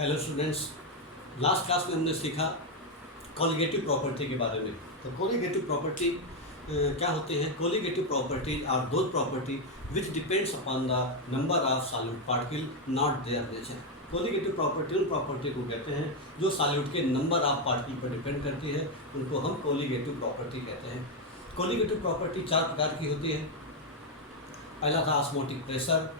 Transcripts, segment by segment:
Hello students, last class में हमने सीखा कोलिगेटिव प्रॉपर्टी के बारे में। तो कोलिगेटिव प्रॉपर्टी क्या होती है? Colligative property are those property which depends upon the number of solute particle not their nature. Colligative property उन प्रॉपर्टी को कहते हैं जो सॉल्यूट के नंबर ऑफ पार्टिकल पर डिपेंड करती है, उनको हम कोलिगेटिव प्रॉपर्टी कहते हैं। कोलिगेटिव प्रॉपर्टी चार प्रकार की होती है। पहला था ऑस्मोटिक प्रेशर,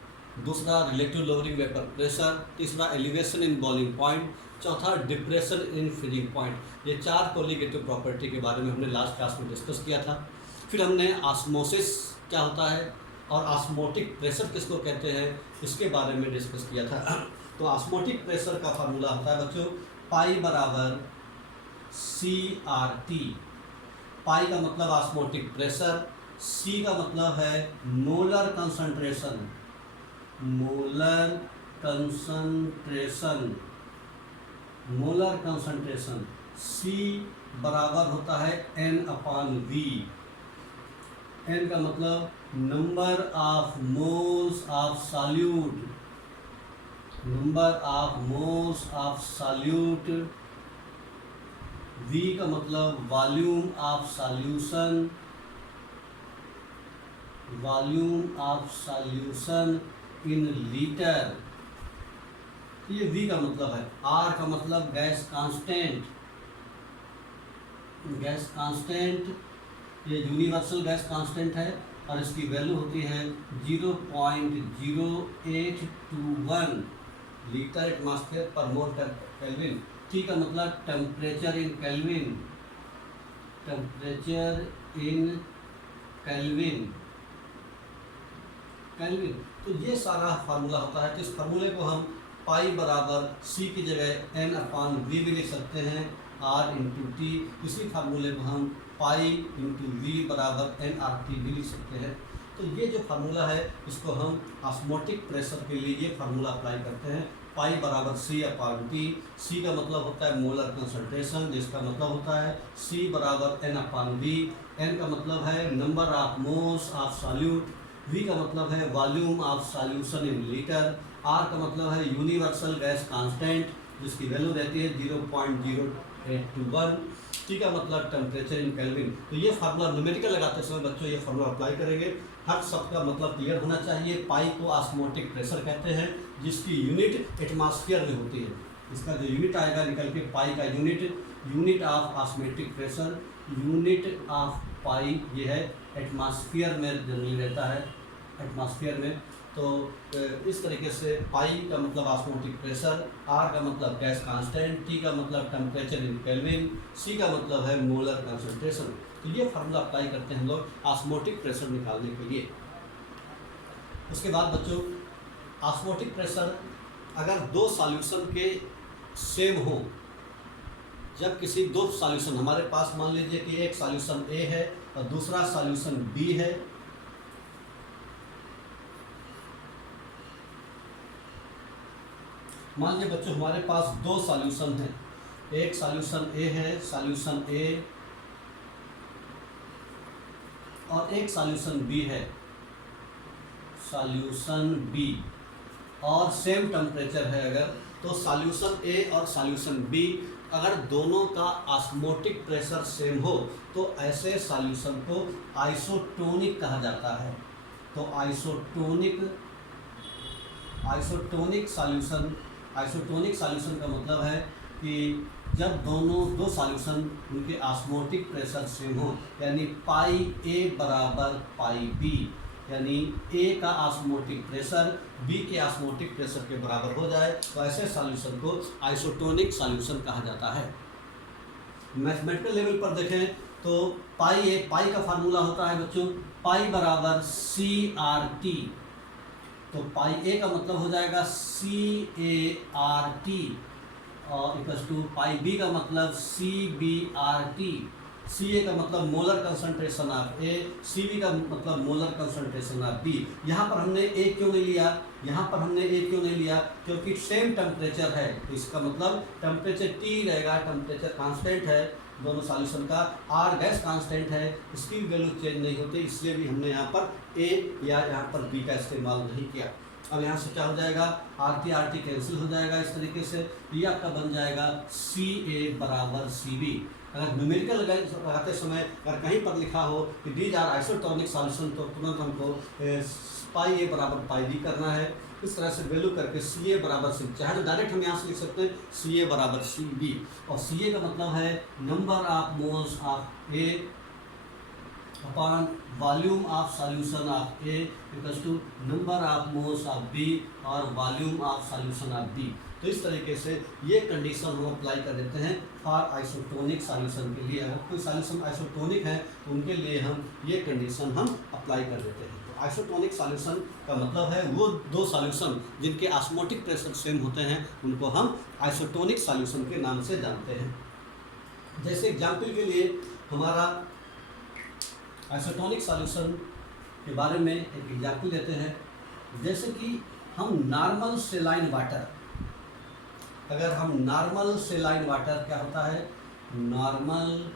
दूसरा रिलेटिव लोअरिंग वेपर प्रेशर, तीसरा एलिवेशन इन बॉइलिंग पॉइंट, चौथा डिप्रेशन इन फ्रीजिंग पॉइंट। ये चार कोलिगेटिव प्रॉपर्टी के बारे में हमने लास्ट क्लास में डिस्कस किया था। फिर हमने ऑस्मोसिस क्या होता है और ऑस्मोटिक प्रेशर किसको कहते हैं इसके बारे में डिस्कस किया था। तो ऑस्मोटिक प्रेशर का फार्मूला होता है बच्चों पाई बराबर CRT। पाई का मतलब ऑस्मोटिक प्रेशर, C का मतलब है molar concentration, molar concentration, molar concentration. C बराबर होता है N/V। N का मतलब number of moles of solute, number of moles of solute. V का मतलब volume of solution, volume of solution in litre. ये V का मतलब है। R का मतलब गैस कांस्टेंट, गैस कांस्टेंट ये यूनिवर्सल गैस कांस्टेंट है और इसकी वैल्यू होती है 0.0821 लीटर एटमॉस्फेयर पर मोल केल्विन। T का मतलब temperature in kelvin, temperature in kelvin, kelvin. तो ये सारा फार्मूला होता है। तो इस फार्मूले को हम पाई बराबर C की जगह N/V भी लिख सकते हैं, R/T। इसी फार्मूले को हम पाई इंटू V बराबर NRT भी लिख सकते हैं। तो ये जो फार्मूला है इसको हम ऑस्मोटिक प्रेशर के लिए ये फार्मूला अप्लाई करते हैं। पाई बराबर C/T। C का मतलब होता है मोलर कंसंट्रेशन, जिसका मतलब होता है C बराबर N/V। N का मतलब है number of moles of solute, V का मतलब है volume of solution in litre, R का मतलब है यूनिवर्सल गैस कांस्टेंट जिसकी वैल्यू रहती है 0.0821, T का मतलब टेम्परेचर इन केल्विन। तो ये फार्मूला न्यूमेरिकल लगाते समय बच्चों ये फार्मूला अप्लाई करेंगे। हर शब्द का मतलब क्लियर होना चाहिए। पाई को ऑस्मोटिक प्रेशर कहते हैं जिसकी यूनिट एटमॉस्फेयर में होती है। इसका जो यूनिट आएगा निकल के पाई का unit of osmotic pressure, unit of pi ये है एटमॉस्फेयर में जनरली रहता है, एटमॉस्फेयर में। तो इस तरीके से पाई का मतलब ऑस्मोटिक प्रेशर, R का मतलब गैस कांस्टेंट, T का मतलब टेम्परेचर इन केल्विन, C का मतलब है मोलर कंसंट्रेशन। तो ये फार्मूला अप्लाई करते हैं हम लोग ऑस्मोटिक प्रेशर निकालने के लिए। उसके बाद बच्चों ऑस्मोटिक प्रेशर अगर दो सॉल्यूशन के सेम हो, जब किसी दो सॉल्यूशन हमारे पास मान लीजिए कि एक सॉल्यूशन A है और दूसरा सॉल्यूशन B है, मान लीजिए बच्चों हमारे पास दो सॉल्यूशन हैं, एक सॉल्यूशन A है, सॉल्यूशन A, और एक सॉल्यूशन B है, सॉल्यूशन B, और सेम टेम्परेचर है अगर, तो सॉल्यूशन A और सॉल्यूशन B अगर दोनों का ऑस्मोटिक प्रेशर सेम हो तो ऐसे सॉल्यूशन को आइसोटोनिक कहा जाता है। तो आइसोटोनिक सॉल्यूशन का मतलब है कि जब दो सॉल्यूशन उनके ऑस्मोटिक प्रेशर सेम हो, यानी पाई A बराबर पाई B, यानी A का ऑस्मोटिक प्रेशर B के ऑस्मोटिक प्रेशर के बराबर हो जाए तो ऐसे सॉल्यूशन को आइसोटोनिक सॉल्यूशन कहा जाता है। मैथमेटिकल लेवल पर देखें तो पाई का फार्मूला होता है बच्चों पाई बराबर CRT। तो पाई A का मतलब हो जाएगा CART और इक्वल्स टू पाई B का मतलब CBRT। CA का मतलब molar concentration of A, CB का मतलब मोलर कंसंट्रेशन ऑफ B। यहाँ पर हमने A क्यों नहीं लिया, क्योंकि सेम टेम्परेचर है, तो इसका मतलब टेम्परेचर T रहेगा, टेम्परेचर कांस्टेंट है दोनों सॉल्यूशन का, R गैस कांस्टेंट है, इसकी भी वैल्यू चेंज नहीं होती, इसलिए भी हमने यहाँ पर A या यहाँ पर B का इस्तेमाल नहीं किया। अब यहाँ से क्या हो जाएगा, RT कैंसिल हो जाएगा इस तरीके से, ये आपका बन जाएगा CA बराबर CB। अगर न्यूमेरिकल लगाते समय अगर कहीं पर लिखा हो कि दीज आर आइसोटोनिक सॉल्यूशन, तो तुरंत हमको पाई ए बराबर पाई बी करना है। इस तरह से वैल्यू करके CA बराबर सी, चाहे तो डायरेक्ट हम यहाँ से लिख सकते हैं CA बराबर CB, और CA का मतलब है number of moles of A upon volume of solution of A equals to number of moles of B और volume of solution of B। तो इस तरीके से ये कंडीशन हम अप्लाई कर देते हैं फॉर आइसोटोनिक सॉल्यूशन के लिए। अगर कोई सॉल्यूशन आइसोटोनिक है तो उनके लिए हम ये कंडीशन हम अप्लाई कर देते हैं। तो आइसोटोनिक सॉल्यूशन का मतलब है वो दो सॉल्यूशन जिनके ऑस्मोटिक प्रेशर सेम होते हैं, उनको हम आइसोटोनिक सॉल्यूशन के नाम से जानते हैं। जैसे एग्जाम्पल के लिए हमारा आइसोटोनिक सॉल्यूशन के बारे में एक एग्जाम्पल देते हैं। जैसे कि हम नॉर्मल सेलाइन वाटर, अगर हम नॉर्मल सेलाइन वाटर, क्या होता है नॉर्मल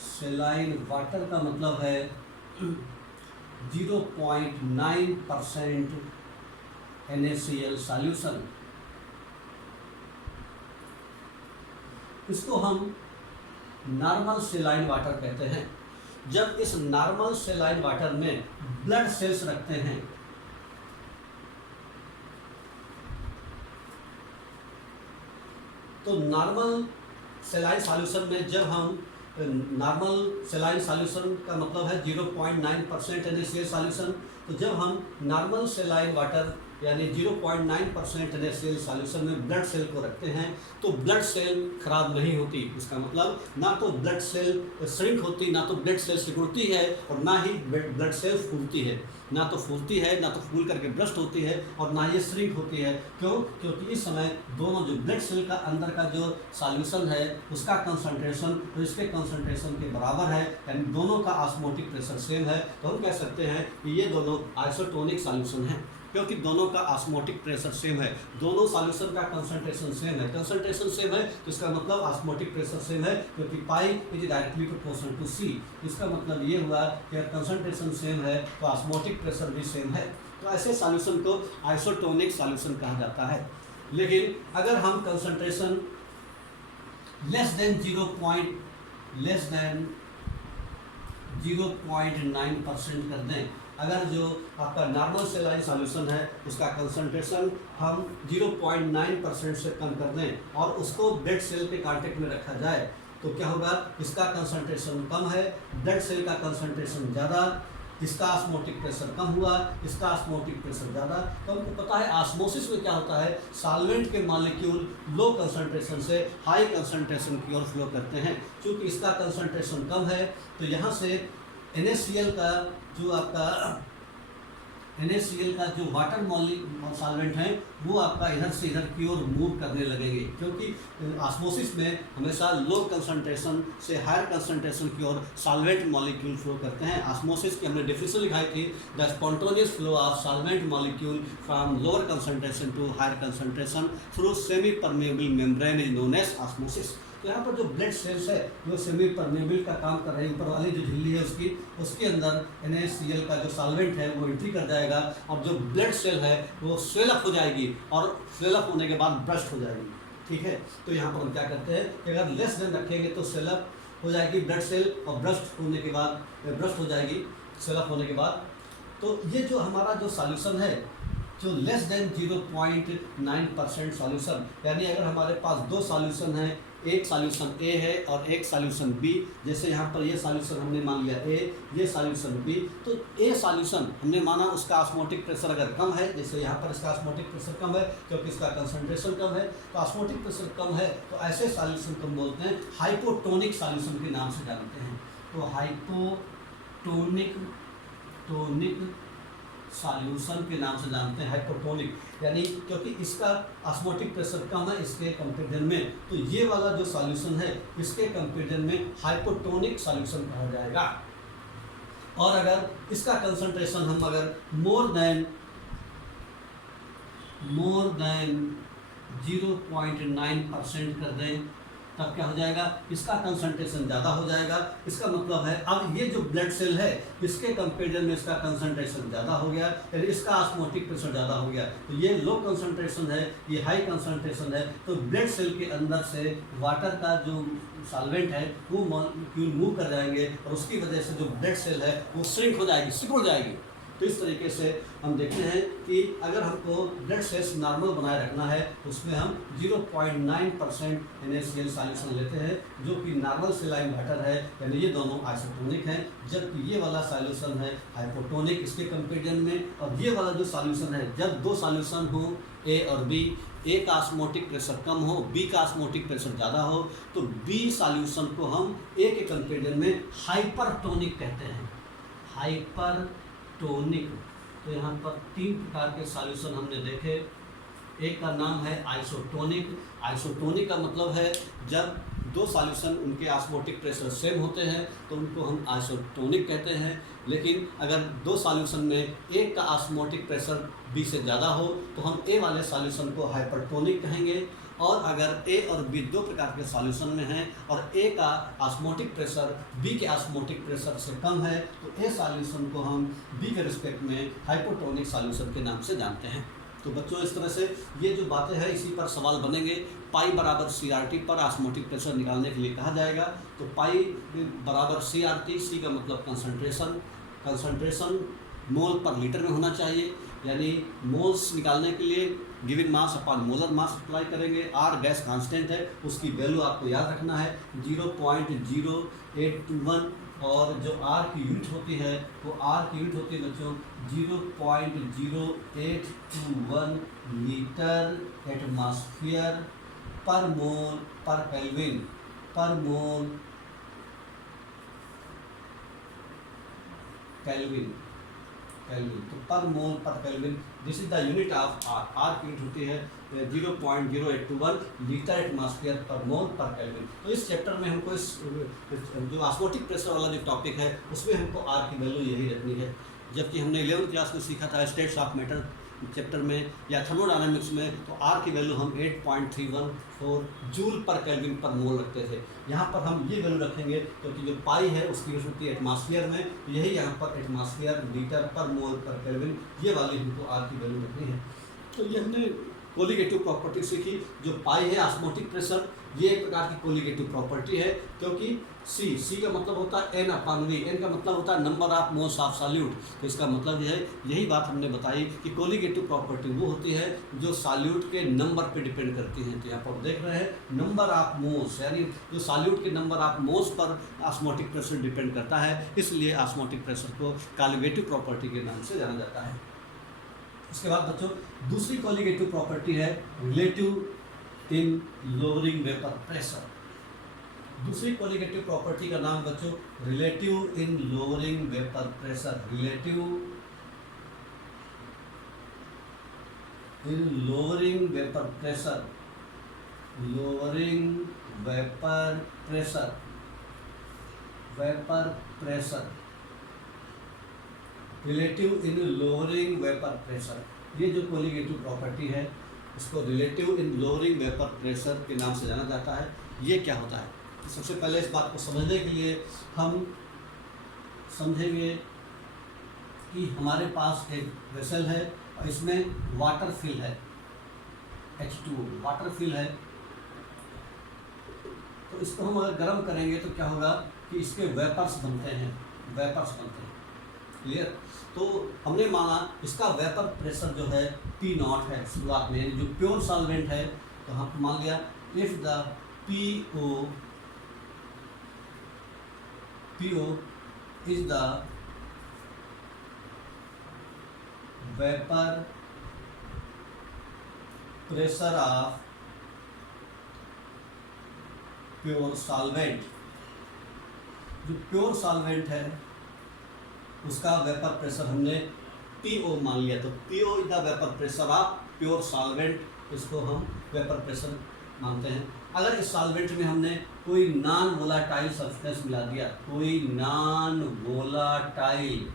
सेलाइन वाटर का मतलब है 0.9% NaCl सॉल्यूशन, इसको हम नॉर्मल सेलाइन वाटर कहते हैं। जब इस नॉर्मल सेलाइन वाटर में ब्लड सेल्स रखते हैं तो नॉर्मल सेलाइन सॉल्यूशन में जब हम नॉर्मल सेलाइन सॉल्यूशन का मतलब है 0.9% NaCl सॉल्यूशन, तो जब हम नॉर्मल सेलाइन वाटर यानी 0.9% NaCl सॉल्यूशन में ब्लड सेल को रखते हैं तो ब्लड सेल खराब नहीं होती। इसका मतलब ना तो ब्लड सेल श्रिंक होती, ना तो ब्लड सेल सिकुड़ती है, और ना ही ब्लड सेल फूलती है। ना तो फूलती है, ना तो फूल करके ब्रस्ट होती है, और ना ये श्रिंक होती है। क्यों? क्योंकि इस समय दोनों जो ब्लड सेल का अंदर का जो सॉल्यूशन है उसका कंसंट्रेशन तो इसके कंसंट्रेशन के बराबर है, यानी दोनों का ऑस्मोटिक प्रेशर सेम है। तो हम कह सकते हैं कि ये दोनों आइसोटोनिक सॉल्यूशन हैं, क्योंकि दोनों का ऑस्मोटिक प्रेशर सेम है, दोनों सॉल्यूशन का कंसंट्रेशन सेम है। कंसंट्रेशन सेम है तो इसका मतलब ऑस्मोटिक प्रेशर सेम है, क्योंकि pi is directly proportional to C। इसका मतलब ये हुआ कि अगर कंसंट्रेशन सेम है तो ऑस्मोटिक प्रेशर भी सेम है। तो ऐसे सॉल्यूशन को आइसोटोनिक सॉल्यूशन कहा जाता है। लेकिन अगर हम कंसंट्रेशन लेस देन 0.9% कर दें, अगर जो आपका नॉर्मल सेलाइन सॉल्यूशन है उसका कंसंट्रेशन हम 0.9% से कम कर दें और उसको ब्लड सेल के कांटेक्ट में रखा जाए, तो क्या होगा, इसका कंसंट्रेशन कम है, ब्लड सेल का कंसंट्रेशन ज़्यादा, इसका ऑस्मोटिक प्रेशर कम हुआ, इसका ऑस्मोटिक प्रेशर ज़्यादा। तो हमको पता है ऑस्मोसिस में क्या होता है, सॉल्वेंट के मॉलिक्यूल लो कंसंट्रेशन से हाई कंसंट्रेशन की ओर फ्लो करते हैं। चूँकि इसका कंसंट्रेशन कम है तो यहाँ से NaCl का जो आपका NaCl का जो वाटर सॉल्वेंट है वो आपका इधर से इधर की ओर मूव करने लगेंगे, क्योंकि ऑस्मोसिस में हमेशा लो कंसंट्रेशन से हायर कंसंट्रेशन की ओर सॉल्वेंट मॉलिक्यूल फ्लो करते हैं। ऑस्मोसिस की हमने डेफिनेशन लिखाई थी, the spontaneous flow of solvent molecule from lower concentration to higher concentration through semi permeable membrane is known as osmosis. तो यहाँ पर जो ब्लड सेल्स है वो सेमी परमेबल का काम कर रही है, ऊपर वाली जो झिल्ली है उसके अंदर NaCl का जो सॉल्वेंट है वो एंट्री कर जाएगा और जो ब्लड सेल है वो स्वेलअप हो जाएगी और स्वेलअप होने के बाद ब्रस्ट हो जाएगी। ठीक है, तो यहाँ पर हम क्या करते हैं कि अगर लेस देन रखेंगे तो स्वेलअप हो जाएगी ब्लड सेल और ब्रस्ट होने के बाद ब्रस्ट हो जाएगी स्वेलअप होने के बाद। तो ये जो हमारा जो सॉल्यूशन है जो लेस देन 0.9% सॉल्यूशन, यानी अगर हमारे पास दो सॉल्यूशन हैं, एक सॉल्यूशन A है और एक सॉल्यूशन B, जैसे यहाँ पर ये सॉल्यूशन हमने मान लिया A, ये सॉल्यूशन B, तो A सॉल्यूशन हमने माना उसका ऑस्मोटिक प्रेशर अगर कम है, जैसे यहाँ पर इसका ऑस्मोटिक प्रेशर कम है क्योंकि इसका कंसंट्रेशन कम है, तो ऑस्मोटिक प्रेशर कम है तो ऐसे सॉल्यूशन को हम बोलते हैं हाइपोटोनिक सॉल्यूशन के नाम से जानते हैं। तो हाइपोटोनिक सॉल्यूशन के नाम से जानते हैं, हाइपोटोनिक, यानी क्योंकि इसका ऑस्मोटिक प्रेशर कम है इसके कंपेरिजन में, तो ये वाला जो सॉल्यूशन है इसके कंपेरिजन में हाइपोटोनिक सॉल्यूशन कहा जाएगा। और अगर इसका कंसंट्रेशन हम अगर मोर देन 0.9% कर दें तब क्या हो जाएगा, इसका कंसंट्रेशन ज़्यादा हो जाएगा। इसका मतलब है अब ये जो ब्लड सेल है इसके कंपेरिजन में इसका कंसंट्रेशन ज़्यादा हो गया, यानी इसका ऑस्मोटिक प्रेशर ज़्यादा हो गया। तो ये लो कंसंट्रेशन है, ये हाई कंसंट्रेशन है। तो ब्लड सेल के अंदर से वाटर का जो सॉल्वेंट है वो मॉलिक्यूल मूव कर जाएंगे और उसकी वजह से जो ब्लड सेल है वो श्रिंक हो जाएगी, सिकुड़ जाएगी। तो इस तरीके से हम देखते हैं कि अगर हमको ब्लड सेल्स नॉर्मल बनाए रखना है तो उसमें हम 0.9% NaCl सॉल्यूशन लेते हैं, जो कि नॉर्मल सेलाइन वाटर है, यानी ये दोनों आइसोटोनिक हैं। जबकि ये वाला सॉल्यूशन है हाइपोटोनिक इसके कंपेरिजन में। और ये वाला जो सॉल्यूशन है, जब दो सॉल्यूशन हो A और B, ए का ऑस्मोटिक प्रेशर कम हो, बी का ऑस्मोटिक प्रेशर ज़्यादा हो, तो बी सॉल्यूशन को हम ए के कंपेरिजन में हाइपरटोनिक कहते हैं, हाइपरटोनिक। तो यहाँ पर 3 प्रकार के सॉल्यूशन हमने देखे। एक का नाम है आइसोटोनिक। आइसोटोनिक का मतलब है जब दो सॉल्यूशन उनके ऑस्मोटिक प्रेशर सेम होते हैं तो उनको हम आइसोटोनिक कहते हैं। लेकिन अगर दो सॉल्यूशन में एक का ऑस्मोटिक प्रेशर बी से ज़्यादा हो तो हम ए वाले सॉल्यूशन को हाइपरटोनिक कहेंगे। और अगर ए और बी 2 प्रकार के सॉल्यूशन में हैं और ए का ऑस्मोटिक प्रेशर बी के ऑस्मोटिक प्रेशर से कम है तो ए सॉल्यूशन को हम बी के रिस्पेक्ट में हाइपोटोनिक सॉल्यूशन के नाम से जानते हैं। तो बच्चों इस तरह से ये जो बातें हैं इसी पर सवाल बनेंगे। पाई बराबर CRT पर ऑस्मोटिक प्रेशर निकालने के लिए कहा जाएगा। तो पाई बराबर CRT, सी का मतलब कंसंट्रेशन, कंसंट्रेशन मोल पर लीटर में होना चाहिए, यानी मोल्स निकालने के लिए गिवन मास अपॉन मोलर मास अप्लाई करेंगे। आर गैस कांस्टेंट है, उसकी वैल्यू आपको याद रखना है 0.0821 और जो आर की यूनिट होती है वो आर की यूनिट होती है बच्चों 0.0821 लीटर एटमॉस्फेयर पर मोल पर केल्विन, पर मोल केल्विन, केल्विन। तो per mole per kelvin, this is the unit of R. R की यूनिट होती है 0.0821 लीटर एटमॉस्फेयर पर मोल पर केल्विन। तो इस चैप्टर में हमको इस जो ऑस्मोटिक प्रेशर वाला जो टॉपिक है उसमें हमको आर की वैल्यू यही रखनी है। जबकि हमने 11th क्लास में सीखा था स्टेट्स ऑफ मैटर चैप्टर में या थर्मोडायनामिक्स में, तो आर की वैल्यू हम 8.314 जूल पर केल्विन पर मोल रखते थे। यहाँ पर हम ये वैल्यू रखेंगे क्योंकि जो पाई है उसकी यूनिट होती है एटमॉस्फेयर में, यही यहाँ पर एटमॉस्फेयर लीटर पर मोल पर केल्विन ये वाली हमको आर की वैल्यू रखनी है। तो ये हमने कोलिगेटिव प्रॉपर्टी सीखी। जो पाई है ऑस्मोटिक प्रेशर, ये एक प्रकार की कोलिगेटिव प्रॉपर्टी है क्योंकि सी का मतलब होता है N अपॉन V, N का मतलब होता है number of moles of solute. तो इसका मतलब यह है, यही बात हमने बताई कि कोलिगेटिव प्रॉपर्टी वो होती है जो सॉल्यूट के नंबर पे डिपेंड करती है। तो यहाँ पर देख रहे हैं नंबर ऑफ मोल्स, यानी जो सॉल्यूट के number of moles per osmotic pressure depend करता है, इसलिए ऑस्मोटिक प्रेशर को कोलिगेटिव प्रॉपर्टी के नाम से जाना जाता है। इसके बाद बच्चों दूसरी कोलिगेटिव प्रॉपर्टी है relative in lowering vapour pressure. दूसरी कोलिगेटिव प्रॉपर्टी का नाम बच्चों relative in lowering vapour pressure, relative in lowering vapour pressure, lowering vapour pressure, vapour pressure, relative in lowering vapour pressure. ये जो कोलिगेटिव प्रॉपर्टी है इसको relative in lowering vapour pressure के नाम से जाना जाता है। ये क्या होता है? सबसे पहले इस बात को समझने के लिए हम समझेंगे कि हमारे पास एक वेसल है और इसमें वाटर फिल है, H2O वाटर फिल है। तो इसको हम अगर गर्म करेंगे तो क्या होगा कि इसके वेपर्स बनते हैं, वेपर्स बनते हैं। क्लियर? तो हमने माना इसका वेपर प्रेशर जो है P0 है शुरुआत में, जो प्योर सॉल्वेंट है। तो हम मान लिया if the PO is the vapor pressure of pure solvent। जो प्योर सॉल्वेंट है उसका वेपर प्रेशर हमने PO मान लिया। तो PO is the vapour pressure of pure solvent, इसको हम वेपर प्रेशर मानते हैं। अगर इस सॉल्वेंट में हमने कोई नॉन वोलाटाइल सब्सटेंस मिला दिया, कोई नॉन वोलाटाइल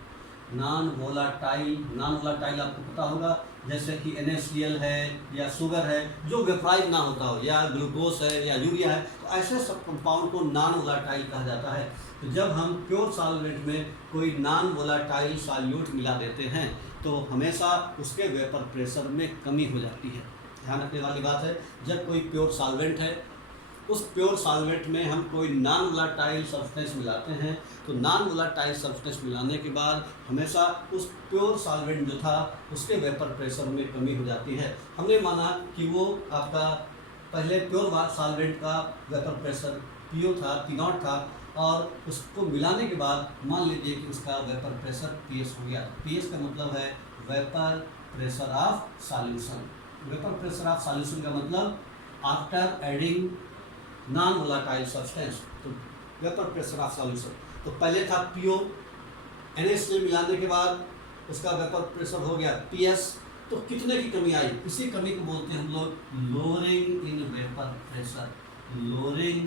नॉन वोलाटाइल आपको पता होगा, जैसे कि NaCl है या शुगर है, जो वेपराइज ना होता हो, या ग्लूकोज है या यूरिया है, तो ऐसे सब कंपाउंड को नॉन वोलाटाइल कहा जाता है। तो जब हम प्योर सॉल्वेंट में कोई नॉन वोलाटाइल सॉल्यूट मिला देते हैं तो हमेशा उसके वेपर प्रेशर में कमी हो जाती है। ध्यान रखने वाली बात है, जब कोई प्योर सॉल्वेंट है, उस प्योर सॉल्वेंट में हम कोई नॉन वोलाटाइल सब्सटेंस मिलाते हैं, तो नॉन वोलाटाइल सब्सटेंस मिलाने के बाद हमेशा उस प्योर सॉल्वेंट जो था उसके वेपर प्रेशर में कमी हो जाती है। हमने माना कि वो आपका पहले प्योर सॉल्वेंट का वेपर प्रेशर PO था, P0 था, और उसको मिलाने के बाद मान लीजिए कि उसका वेपर प्रेशर PS हो गया। PS का मतलब है vapour pressure of solution. Vapour pressure of solution का मतलब after adding non volatile substance, तो वेपर प्रेशर ऑफ सॉल्यूशन। तो पहले था PO, NaCl मिलाने के बाद उसका वेपर प्रेशर हो गया PS, तो कितने की कमी आई? इसी कमी को बोलते हैं हम लोग lowering in vapour pressure. Lowering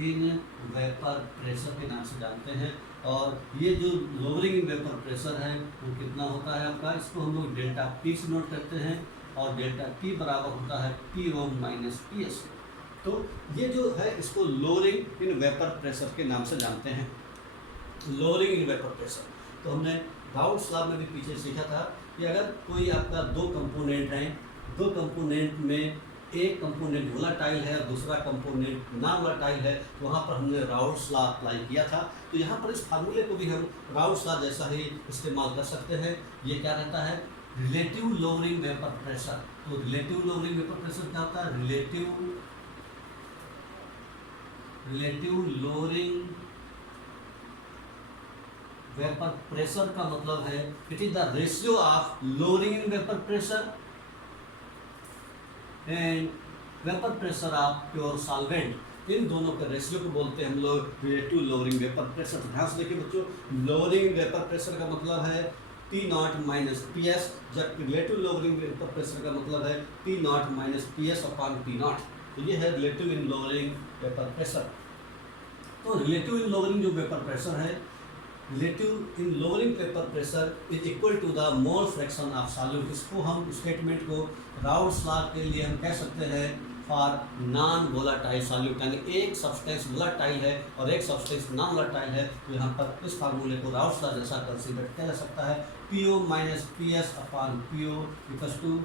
in vapour pressure के नाम से जानते हैं। और ये जो लोअरिंग इन वेपर प्रेशर है वो कितना होता है आपका, इसको हम लोग डेल्टा P से नोट करते हैं, और डेल्टा P बराबर होता है PO माइनस PS। तो ये जो है इसको लोअरिंग इन वेपर प्रेशर के नाम से जानते हैं, लोअरिंग इन वेपर प्रेशर। तो हमने राउल्ट्स लॉ में भी पीछे सीखा था कि अगर कोई आपका दो कंपोनेंट हैं, दो कंपोनेंट में एक कंपोनेंट वोलाटाइल है और दूसरा कंपोनेंट नॉन वोलाटाइल है, तो वहाँ पर हमने राउल्ट्स लॉ अप्लाई किया था। तो यहाँ पर इस फार्मूले को भी हम राउल्ट्स लॉ जैसा ही इस्तेमाल कर सकते हैं। ये क्या रहता है? Relative lowering vapour pressure. तो रिलेटिव लोअरिंग वेपर प्रेशर क्या होता है? रिलेटिव लोअरिंग वेपर प्रेशर का मतलब है it is the ratio of lowering in vapour pressure and vapour pressure of pure solvent. इन दोनों के रेशियो को बोलते हैं हम लोग रिलेटिव लोअरिंग वेपर प्रेशर। ध्यान से देखिए बच्चों, लोअरिंग वेपर प्रेशर का मतलब है P0 माइनस PS, जबकि रिलेटिव लोअरिंग वेपर प्रेशर का मतलब है P0 minus PS upon P0। तो ये है relative in lowering vapour pressure. तो रिलेटिव इन लोअरिंग जो वेपर प्रेशर है, relative in lowering vapour pressure is equal to the mole fraction of solute. इसको हम स्टेटमेंट को राउल्ट्स लॉ के लिए हम कह सकते हैं फॉर नॉन वोलाटाइल सॉल्यूट, यानी एक सब्सटेंस वोलाटाइल है और एक सब्सटेंस नॉन वोलाटाइल है, तो यहाँ पर इस फार्मूले को राउल्ट्स लॉ जैसा कंसीडर किया जा सकता है। PO minus PS upon PO equals to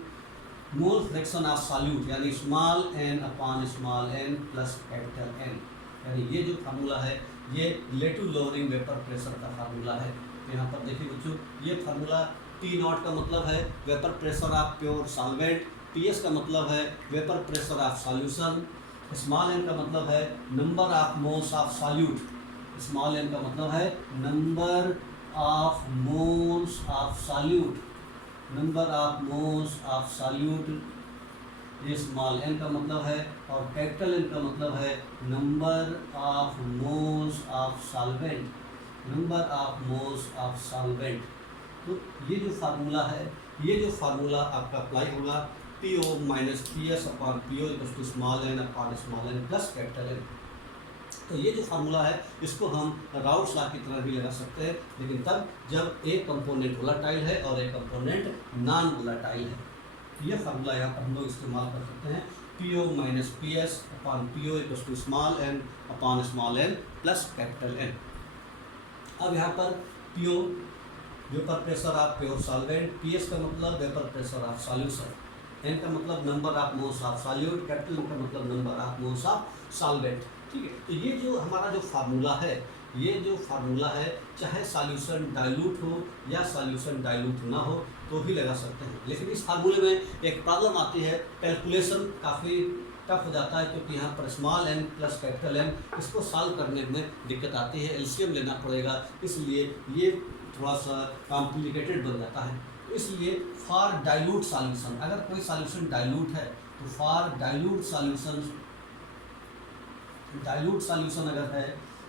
mole fraction of solute, यानी small n upon small n plus capital N। यानी ये जो फार्मूला है ये रिलेटिव लोअरिंग वेपर प्रेशर का फार्मूला है। तो यहाँ पर देखिए बच्चों, ये फार्मूला T0 का मतलब है vapour pressure of pure solvent, PS का मतलब है vapour pressure of solution, small n का मतलब है number of moles of solute, small n का मतलब है number of moles of solute, number of moles of solute, ये स्मॉल n का मतलब है, और कैपिटल N का मतलब है number of moles of solvent, number of moles of solvent. तो ये जो फार्मूला है, ये जो फार्मूला आपका अप्लाई होगा PO minus PS upon PO equals to small n upon small n plus capital N। तो ये जो फार्मूला है इसको हम राउल्ट्स लॉ की तरह भी लगा सकते हैं, लेकिन तब जब एक कंपोनेंट वोलाटाइल है और एक कंपोनेंट नॉन वोलाटाइल है। ये फार्मूला यहाँ पर हम लोग इस्तेमाल कर सकते हैं, PO minus PS upon PO equals to small n upon small n plus capital N। अब यहाँ पर PO vapour pressure of pure solvent, PS का मतलब vapour pressure of solution, N का मतलब number of moles of solute, capital N का मतलब number of moles of solvent. ठीक है, तो ये जो हमारा जो फार्मूला है, ये जो फार्मूला है चाहे सॉल्यूशन डाइल्यूट हो या सॉल्यूशन डाइल्यूट ना हो तो भी लगा सकते हैं। लेकिन इस फार्मूले में एक प्रॉब्लम आती है, कैलकुलेशन काफ़ी टफ हो जाता है, क्योंकि यहाँ पर small n plus capital N, इसको सॉल्व करने में दिक्कत आती है, एलसीएम लेना पड़ेगा, इसलिए ये थोड़ा सा कॉम्प्लिकेटेड बन जाता है। तो इसलिए फॉर डाइल्यूट सॉल्यूशन, अगर कोई सॉल्यूशन डाइल्यूट है तो फॉर डाइल्यूट सॉल्यूशन अगर है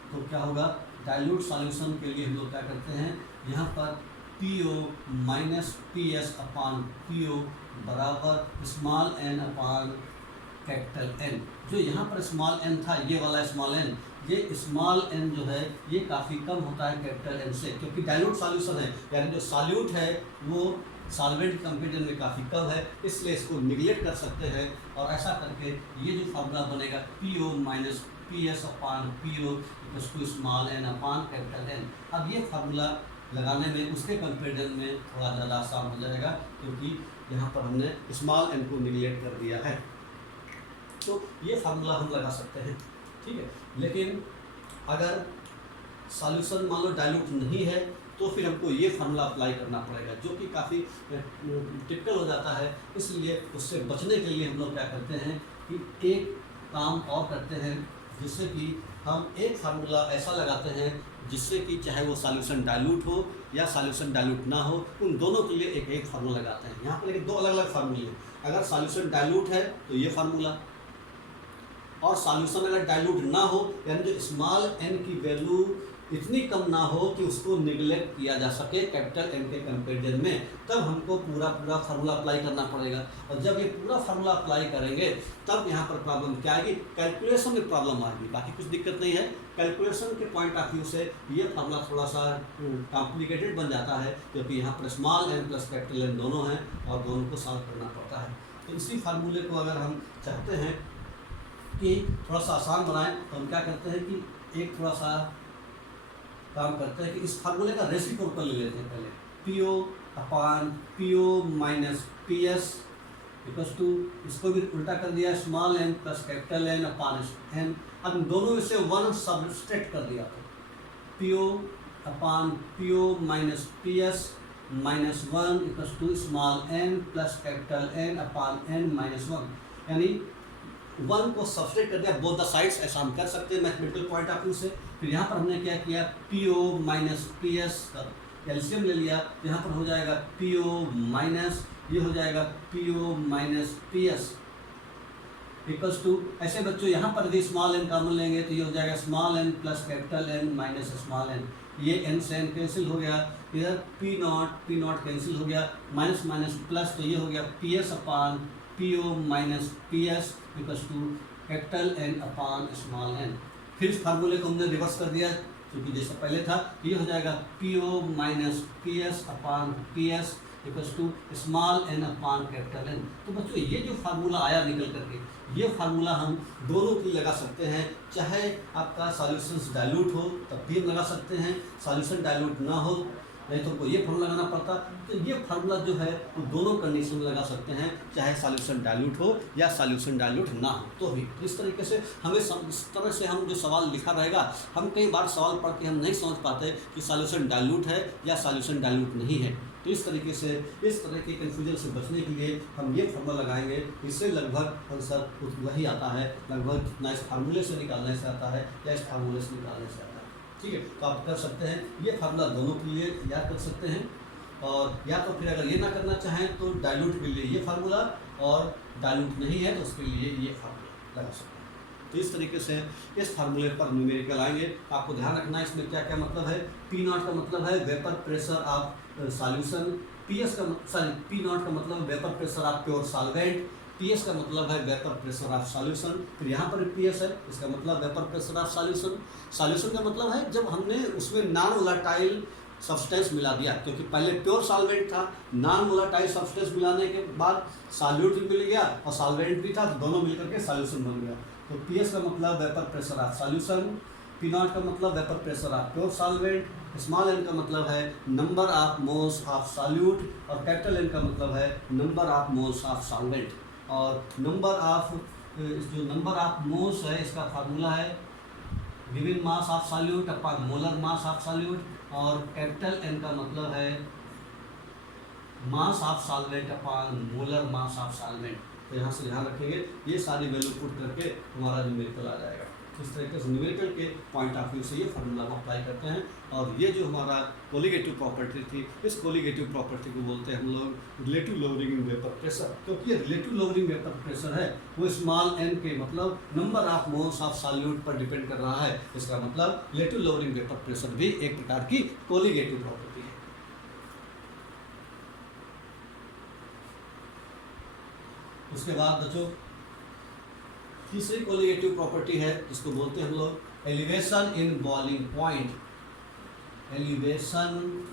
तो क्या होगा, डाइल्यूट सॉल्यूशन के लिए हम लोग क्या करते हैं, यहाँ पर PO minus PS upon PO बराबर small n upon capital N। जो यहाँ पर स्मॉल n था, ये वाला स्मॉल n, ये स्मॉल n जो है ये काफ़ी कम होता है कैपिटल N से, क्योंकि डाइल्यूट सॉल्यूशन है, यानी जो सॉल्यूट है वो सॉल्वेंट कंपेरिजन में काफ़ी कम है, इसलिए इसको निगलेक्ट कर सकते हैं। और ऐसा करके ये जो फार्मूला बनेगा PO minus PS upon PO equals to small n upon capital N। अब ये फार्मूला लगाने में उसके कंपेरिजन में थोड़ा ज़्यादा आसान हो जाएगा, क्योंकि यहाँ पर हमने स्मॉल n को निगलेक्ट कर दिया है। तो ये फार्मूला हम लगा सकते हैं, ठीक है। लेकिन अगर सॉल्यूशन मान लो डाइल्यूट नहीं है तो फिर हमको ये फार्मूला अप्लाई करना पड़ेगा, जो कि काफ़ी टिपिकल हो जाता है। इसलिए उससे बचने के लिए हम लोग क्या करते हैं कि एक काम और करते हैं, जिससे कि हम एक फार्मूला ऐसा लगाते हैं जिससे कि चाहे वो सॉल्यूशन डाइल्यूट हो या सॉल्यूशन डाइल्यूट ना हो, उन दोनों के लिए एक एक फार्मूला लगाते हैं। यहाँ पर लेकिन दो अलग अलग फार्मूले हैं। अगर सॉल्यूशन डाइल्यूट है तो ये फार्मूला, और सॉल्यूशन अगर डाइल्यूट ना हो यानी जो स्मॉल n की वैल्यू इतनी कम ना हो कि उसको निगलेक्ट किया जा सके कैपिटल N के कंपेरिजन में, तब हमको पूरा फार्मूला अप्लाई करना पड़ेगा। और जब ये पूरा फार्मूला अप्लाई करेंगे तब यहाँ पर प्रॉब्लम क्या आएगी, कैलकुलेशन में प्रॉब्लम आएगी। बाकी कुछ दिक्कत नहीं है, कैलकुलेशन के पॉइंट ऑफ व्यू से ये फार्मूला थोड़ा सा कॉम्प्लिकेटेड बन जाता है, क्योंकि यहाँ पर small n plus capital N दोनों हैं और दोनों को सॉल्व करना पड़ता है। तो इसी फार्मूले को अगर हम चाहते हैं कि थोड़ा सा आसान बनाएं तो हम क्या करते हैं कि एक थोड़ा सा काम करते हैं कि इस फार्मूले का रेसिप्रोकल ले लेते हैं पहले, PO upon PO minus PS equals to, इसको भी उल्टा कर दिया small n plus capital N upon n। अब दोनों में से 1 सब्ट्रैक्ट कर दिया तो PO upon PO minus PS minus 1 equals to small n plus capital N upon n minus 1, यानी 1 को सब्ट्रैक्ट कर दिया बोथ द साइड्स। ऐसा हम कर सकते हैं मैथमेटिकल पॉइंट ऑफ व्यू से। फिर यहाँ पर हमने क्या किया, PO माइनस PS का एलसीएम ले लिया, यहाँ पर हो जाएगा PO माइनस, ये हो जाएगा PO minus PS equals to, ऐसे बच्चों यहाँ पर भी स्मॉल n कॉमन लेंगे तो ये हो जाएगा small n plus capital N minus small n, ये n से n कैंसिल हो गया, इधर P नॉट कैंसिल हो गया, माइनस माइनस प्लस, तो ये हो गया PS upon PO minus PS equals to capital N upon small n। फिर इस फार्मूले को हमने रिवर्स कर दिया, क्योंकि जैसा पहले था, ये हो जाएगा PO minus PS upon PS equals to small n upon capital N। तो बच्चों ये जो फार्मूला आया निकल करके, ये फार्मूला हम दोनों की लगा सकते हैं, चाहे आपका सॉल्यूशंस डाइल्यूट हो तब भी हम लगा सकते हैं, सॉल्यूशन डाइल्यूट ना हो नहीं तो हमको ये फार्मूला लगाना पड़ता। तो ये फार्मूला जो है वो दोनों कंडीशन में लगा सकते हैं, चाहे सॉल्यूशन डाइल्यूट हो या सॉल्यूशन डाइल्यूट ना हो तो भी। इस तरीके से हमें इस तरह से हम जो सवाल लिखा रहेगा, हम कई बार सवाल पढ़ के हम नहीं समझ पाते कि सॉल्यूशन डाइल्यूट है या सॉल्यूशन डाइल्यूट नहीं है। तो इस तरीके से इस तरह के कन्फ्यूजन से बचने के लिए हम ये फार्मूला लगाएंगे, इससे लगभग आंसर वही आता है, लगभग जितना इस फार्मूले से निकालने से आता है या इस फार्मूले से निकालने से आता है। ठीक है, तो आप कर सकते हैं, ये फार्मूला दोनों के लिए याद कर सकते हैं। और या तो फिर अगर ये ना करना चाहें तो डाइल्यूट के लिए ये फार्मूला, और डाइल्यूट नहीं है तो उसके लिए ये फार्मूला लगा सकते हैं। तो इस तरीके से इस फार्मूले पर न्यूमेरिकल आएंगे। आपको ध्यान रखना है इसमें क्या क्या मतलब है। P नॉट का मतलब है vapour pressure of solution, P not का मतलब है vapour pressure of pure solvent, PS का मतलब है वेपर प्रेशर ऑफ सॉल्यूशन। फिर यहाँ पर PS है, इसका मतलब vapour pressure of solution. Solution का मतलब है जब हमने उसमें नॉन वोलेटाइल सब्सटेंस मिला दिया, क्योंकि पहले प्योर सॉल्वेंट था, नॉन वोलेटाइल सब्सटेंस मिलाने के बाद सॉल्यूट भी मिल गया और सॉल्वेंट भी था, तो दोनों मिलकर के सॉल्यूशन बन गया। तो PS का मतलब vapour pressure of solution, P not का मतलब vapour pressure of pure solvent, small n का मतलब है number of moles of solute, और कैपिटल N का मतलब है number of moles of solvent. और नंबर ऑफ मोल्स है, इसका फार्मूला है given mass of solute upon molar mass of solute, और कैपिटल N का मतलब है mass of solvent upon molar mass of solvent. तो यहाँ से ध्यान रखेंगे, ये सारी वैल्यू पुट करके हमारा न्यूमेरिकल आ जाएगा। इस तरीके से न्यूमेरिकल के पॉइंट ऑफ व्यू से ये फार्मूला हम अप्लाई करते हैं। और ये जो हमारा कोलिगेटिव प्रॉपर्टी थी, इस कोलिगेटिव प्रॉपर्टी को बोलते हैं हम लोग relative lowering in vapour pressure, क्योंकि ये रिलेटिव लोअरिंग वेपर प्रेशर है वो स्मॉल n के मतलब number of moles of solute पर डिपेंड कर रहा है। इसका मतलब रिलेटिव लोअरिंग वेपर प्रेशर भी एक प्रकार की कोलिगेटिव प्रॉपर्टी है। उसके बाद बच्चों तीसरी कोलिगेटिव प्रॉपर्टी है जिसको बोलते हैं हम लोग elevation in boiling point. Elevation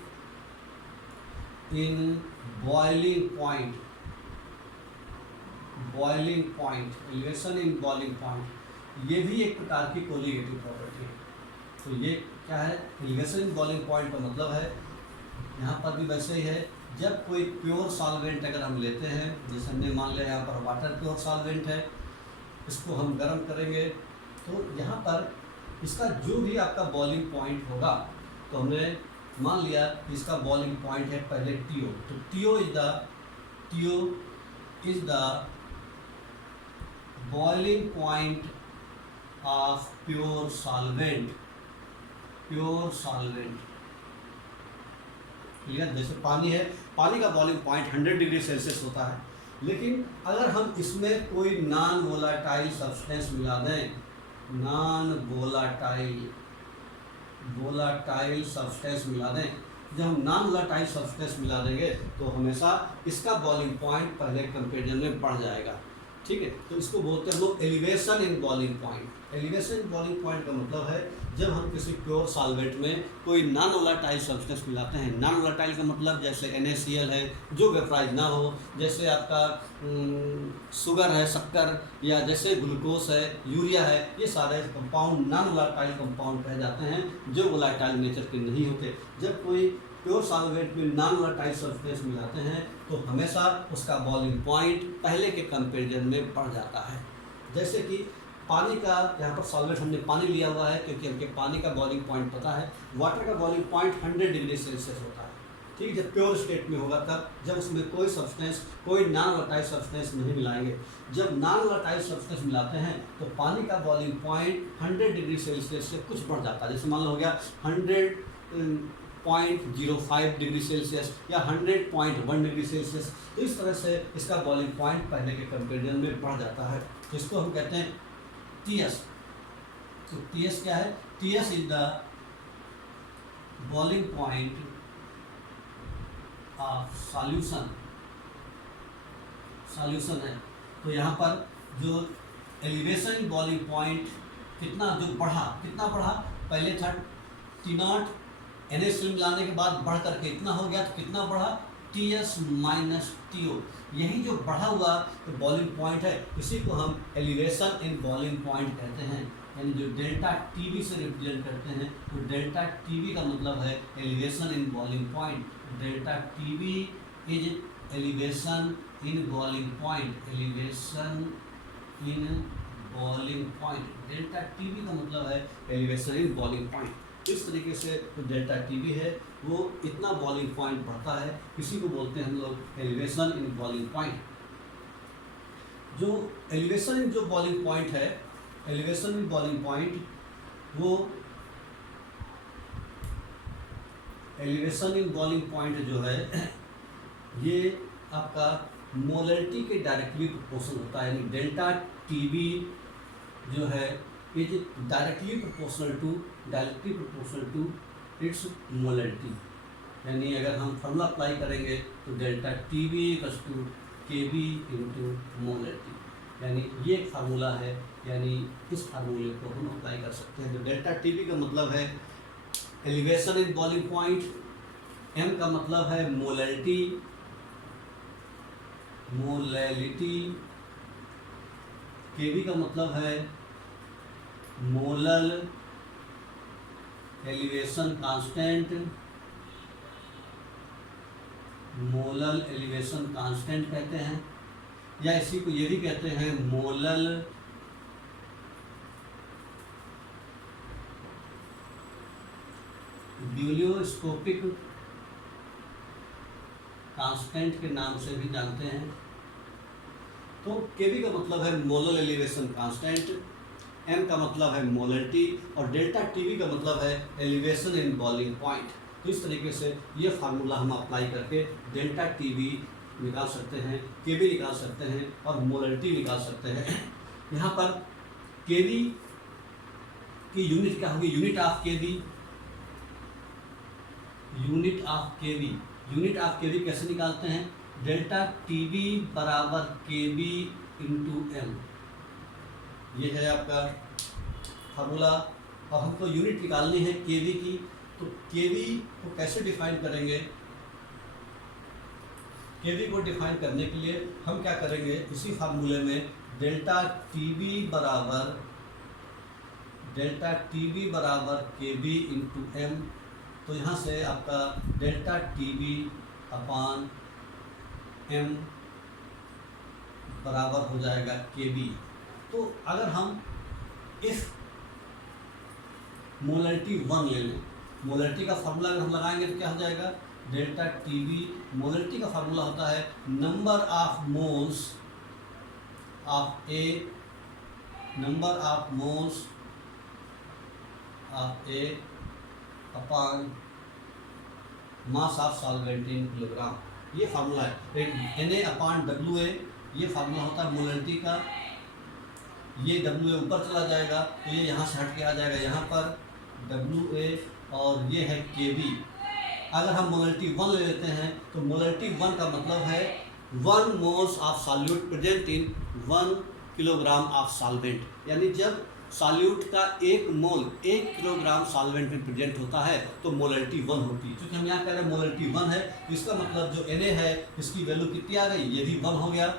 in boiling point, boiling point, elevation in boiling point, ये भी एक प्रकार की कोलिगेटिव प्रॉपर्टी है। तो ये क्या है, एलिवेशन इन बॉइलिंग पॉइंट का मतलब है, यहाँ पर भी वैसे ही है, जब कोई प्योर सॉल्वेंट अगर हम लेते हैं, जैसे हमने मान लिया यहाँ पर वाटर प्योर सॉल्वेंट है, इसको हम गर्म करेंगे तो यहाँ पर इसका जो भी आपका बॉइलिंग पॉइंट होगा, तो हमने मान लिया इसका बॉइलिंग पॉइंट है पहले टीओ, तो TO is the boiling point of pure solvent, pure solvent, clear. जैसे पानी है, पानी का बॉइलिंग पॉइंट 100 डिग्री सेल्सियस होता है, लेकिन अगर हम इसमें कोई नॉन वोलाटाइल सब्सटेंस मिला दें, नॉन वोलाटाइल सब्सटेंस मिला दें, जब हम नॉन वोलाटाइल सब्सटेंस मिला देंगे तो हमेशा इसका बॉइलिंग पॉइंट पहले कंपेरिजन में बढ़ जाएगा, ठीक है। तो इसको बोलते हैं हम लोग elevation in boiling point. Elevation in boiling point का मतलब है जब हम किसी प्योर सॉल्वेंट में कोई नॉन वोलाटाइल सब्सटेंस मिलाते हैं। नॉन वोलाटाइल का मतलब जैसे NaCl है जो वेपराइज ना हो, जैसे आपका शुगर है, शक्कर, या जैसे ग्लूकोज है, यूरिया है, ये सारे कंपाउंड नॉन वोलाटाइल कंपाउंड कहे जाते हैं जो वोलाटाइल नेचर के नहीं होते। जब कोई प्योर सॉल्वेंट में नॉन वोलाटाइल सब्सटेंस मिलाते हैं तो हमेशा उसका बॉइलिंग पॉइंट पहले के कंपेरिजन में बढ़ जाता है। जैसे कि पानी का, यहाँ पर सॉल्वेंट हमने पानी लिया हुआ है क्योंकि हमके पानी का बॉइलिंग पॉइंट पता है। वाटर का बॉइलिंग पॉइंट 100 डिग्री सेल्सियस होता है, ठीक है, जब प्योर स्टेट में होगा तब, जब उसमें कोई सब्सटेंस, कोई नॉन वोलाटाइल सब्सटेंस नहीं मिलाएंगे। जब नॉन वोलाटाइल सब्सटेंस मिलाते हैं तो पानी का बॉइलिंग पॉइंट 100 डिग्री सेल्सियस से कुछ बढ़ जाता है। जैसे मान लो हो गया 100.05 डिग्री सेल्सियस या 100.1 डिग्री सेल्सियस, तो इस तरह से इसका बॉइलिंग पॉइंट पहले के कंपेरिजन में बढ़ जाता है, जिसको हम कहते हैं TS। तो TS क्या है, TS is the boiling point of solution, solution है। तो यहाँ पर जो एलिवेशन बॉइलिंग पॉइंट कितना जो बढ़ा, कितना बढ़ा, पहले था T0 NaCl मिलाने के बाद बढ़ करके इतना हो गया, तो कितना बढ़ा, TS माइनस TO, यही जो बढ़ा हुआ तो बॉइलिंग पॉइंट है, इसी को हम एलिवेशन इन बॉइलिंग पॉइंट कहते हैं। यानी जो डेल्टा TB से रिप्रेजेंट करते हैं, तो डेल्टा TB का मतलब है elevation in boiling point. Delta TB is elevation in boiling point, elevation in boiling point. Delta TB का मतलब है एलिवेशन इन बॉइलिंग पॉइंट। इस तरीके से जो डेल्टा TB है वो इतना बॉइलिंग पॉइंट बढ़ता है, इसी को बोलते हैं हम लोग एलिवेशन इन बॉइलिंग पॉइंट। जो एलिवेशन इन जो बॉइलिंग पॉइंट है, एलिवेशन इन बॉइलिंग पॉइंट, वो एलिवेशन इन बॉइलिंग पॉइंट जो है ये आपका मोलरिटी के डायरेक्टली प्रोपोर्शनल होता है। यानी डेल्टा TB जो है is directly proportional to its molarity. यानी अगर हम फॉर्मूला अप्लाई करेंगे तो delta TB equals to KB into molarity, यानी ये एक फार्मूला है, यानी इस फार्मूले को हम अप्लाई कर सकते हैं। तो डेल्टा TB का मतलब है elevation in boiling point, M का मतलब है मोलरिटी, KB का मतलब है molal elevation constant, molal elevation constant कहते हैं, या इसी को ये भी कहते हैं मोलल ब्यूलियोस्कोपिक कांस्टेंट के नाम से भी जानते हैं। तो केबी का मतलब है मोलल एलिवेशन कांस्टेंट, M का मतलब है मोलरिटी, और डेल्टा TB का मतलब है एलिवेशन इन बॉइलिंग पॉइंट। तो इस तरीके से ये फार्मूला हम अप्लाई करके डेल्टा TB निकाल सकते हैं, KB निकाल सकते हैं और मोलरिटी निकाल सकते हैं। यहाँ पर KB की यूनिट क्या होगी, unit of KB, unit of KB, unit of KB कैसे निकालते हैं, डेल्टा TB बराबर KB इंटू M, ये है आपका फार्मूला। और हमको यूनिट निकालनी है केवी की, तो केवी को कैसे डिफाइन करेंगे? केवी को डिफाइन करने के लिए हम क्या करेंगे, इसी फार्मूले में डेल्टा टीबी बराबर केवी इंटू एम। तो यहाँ से आपका डेल्टा टीबी अपान एम बराबर हो जाएगा केवी। तो अगर हम इस मोलरिटी 1 ले लें, मोलरिटी का फार्मूला अगर हम लगाएंगे तो क्या हो जाएगा, डेल्टा टीबी, मोलरिटी का फार्मूला होता है number of moles of A, number of moles of A upon mass of solvent in kilogram. ये फार्मूला है। Na अपान WA, ये फार्मूला होता है मोलरिटी का। ये WA ऊपर चला जाएगा तो ये यहाँ से हट के आ जाएगा यहाँ पर WA, और ये है KB। अगर हम मोलरिटी 1 ले लेते हैं तो मोलरिटी 1 का मतलब है 1 moles of solute present in 1 kilogram of solvent. यानी जब सॉल्यूट का 1 मोल 1 किलोग्राम सॉल्वेंट में प्रेजेंट होता है तो मोलरिटी 1 होती है। क्योंकि हम यहाँ कह रहे हैं मोलरिटी 1 है, तो इसका मतलब जो Na है इसकी वैल्यू कितनी आ गई, ये भी 1 हो गया,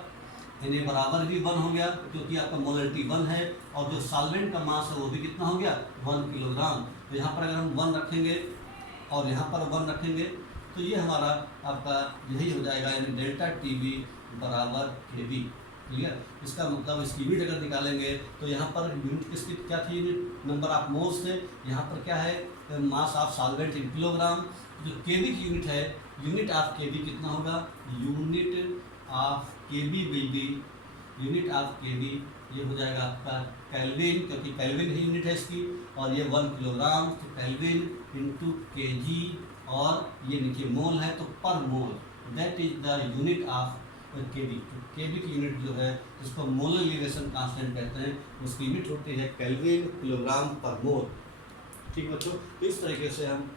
Na बराबर भी 1 हो गया क्योंकि आपका मोलरिटी 1 है। और जो सॉल्वेंट का मास है वो भी कितना हो गया, 1 किलोग्राम। तो यहाँ पर अगर हम 1 रखेंगे और यहाँ पर 1 रखेंगे तो ये हमारा आपका यही हो जाएगा, यानी डेल्टा टीबी बराबर केबी। क्लियर? इसका मतलब इसकी यूनिट अगर निकालेंगे तो यहाँ पर यूनिट किसकी क्या थी, यूनिट नंबर ऑफ मोल्स थे, यहाँ पर क्या है mass of solvent in kilogram. जो केबी की यूनिट है, यूनिट ऑफ केबी कितना होगा, unit of KB will be, unit of KB ये हो जाएगा आपका केल्विन, क्योंकि केल्विन ही यूनिट है इसकी, और ये 1 किलोग्राम, तो केल्विन इंटू केजी, और ये नीचे मोल है तो per mole, that is the unit of KB. तो केबी की यूनिट जो है जिसको मोलर एलिवेशन कांस्टेंट कहते हैं, उसकी यूनिट होती है केल्विन किलोग्राम पर मोल। ठीक बच्चों, इस तरीके से हम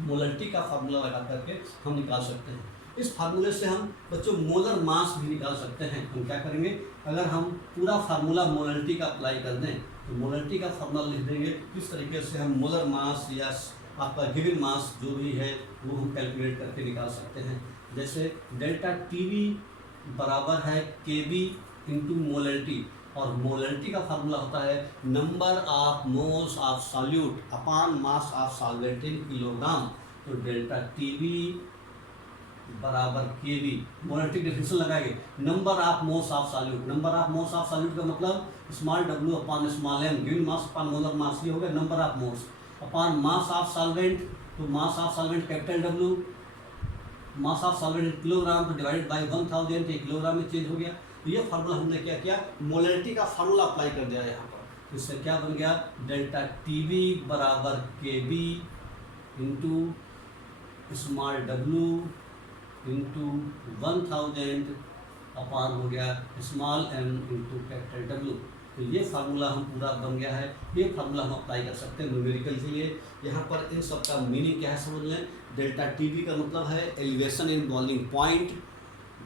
मोलरिटी का फार्मूला लगा करके हम निकाल सकते हैं। इस फार्मूले से हम बच्चों मोलर मास भी निकाल सकते हैं। हम क्या करेंगे, अगर हम पूरा फार्मूला मोलरिटी का अप्लाई कर दें तो मोलरिटी का फार्मूला लिख देंगे, किस तरीके से हम मोलर मास या आपका गिवन मास जो भी है वो हम कैलकुलेट करके निकाल सकते हैं। जैसे डेल्टा टीवी बराबर है केबी इंटू मोलरिटी, और मोलरिटी का फार्मूला होता है number of moles of solute upon mass of solvent in kilogram. तो डेल्टा टीवी बराबर केबी, मोलरिटी डिफरेंशियल लगाएंगे, number of moles of solute, number of moles of solute का मतलब small w upon small m, given mass upon molar mass, ये हो गया number of moles, upon mass of solvent, तो mass of solvent capital W, mass of solvent kilogram, तो divided by 1000, तो kilogram में change हो गया। तो ये फार्मूला हमने क्या किया, मोलरिटी का फार्मूला अप्लाई कर दिया यहाँ पर। तो इससे क्या बन गया, डेल्टा टीवी बराबर केबी इंटू स्मॉल w इंटू 1000 अपान हो गया small m into capital W। तो ये फार्मूला हम पूरा बन गया है। ये फार्मूला हम अप्लाई कर सकते हैं न्यूमेरिकल के लिए। यहाँ पर इन सब का मीनिंग क्या है समझ लें। डेल्टा टीवी का मतलब है एलिवेशन इन बॉइलिंग पॉइंट,